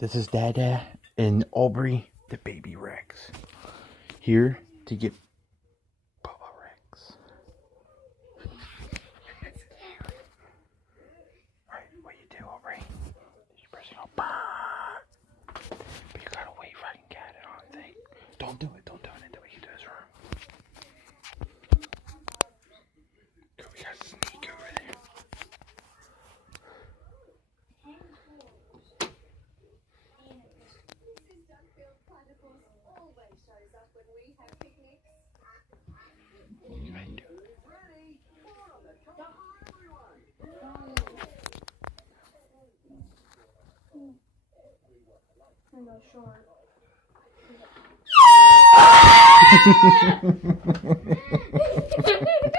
This is Dada and Aubrey, the baby Rex. Here to get Bubba Rex. Alright, what you do, Aubrey? You're pressing on but you gotta wait for I can get it on the thing. Don't do it until we get to his room. Go, we gotta sneak over there. You might do it. I go short.